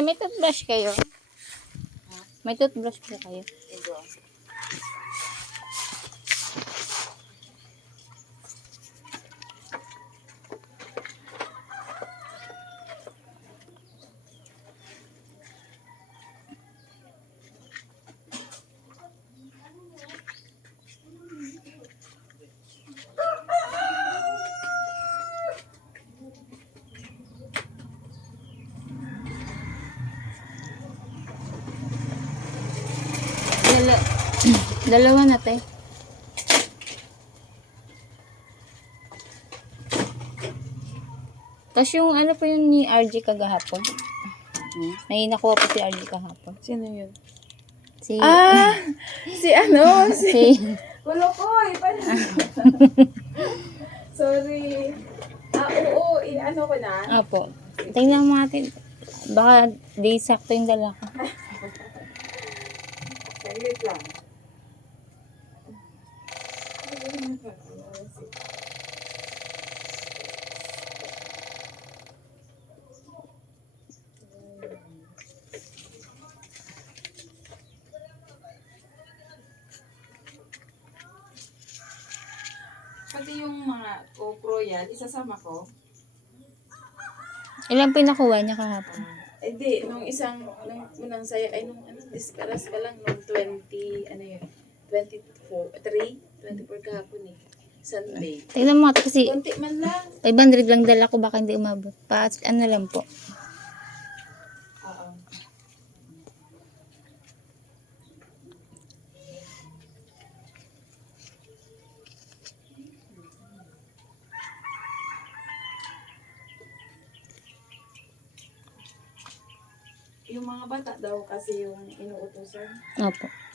May toothbrush kayo? May toothbrush po kayo? Ito. Dalawa na tayo. Tapos yung ano po yun ni RG kagahapon. May nakuha po si RG kahapon. Sino yun? Si... Si ano? si... Kulokoy! Sorry. Oo, ano ko na? Apo. Tingnan mo natin. Baka di sakto yung dala ko. Saglit lang. Pati yung mga GoPro yan, isasama ko. Ilan po yung nakuha niya kahapon? Hindi, nung unang saya, ay nung disparas pa lang, nung 24 kahapon eh. Sunday. Tingnan mo ito kasi Konti man lang. 500 lang dala ko, baka hindi umabot. Ano lang po. Oo. Yung mga bata daw kasi yung inuutosan. Opo.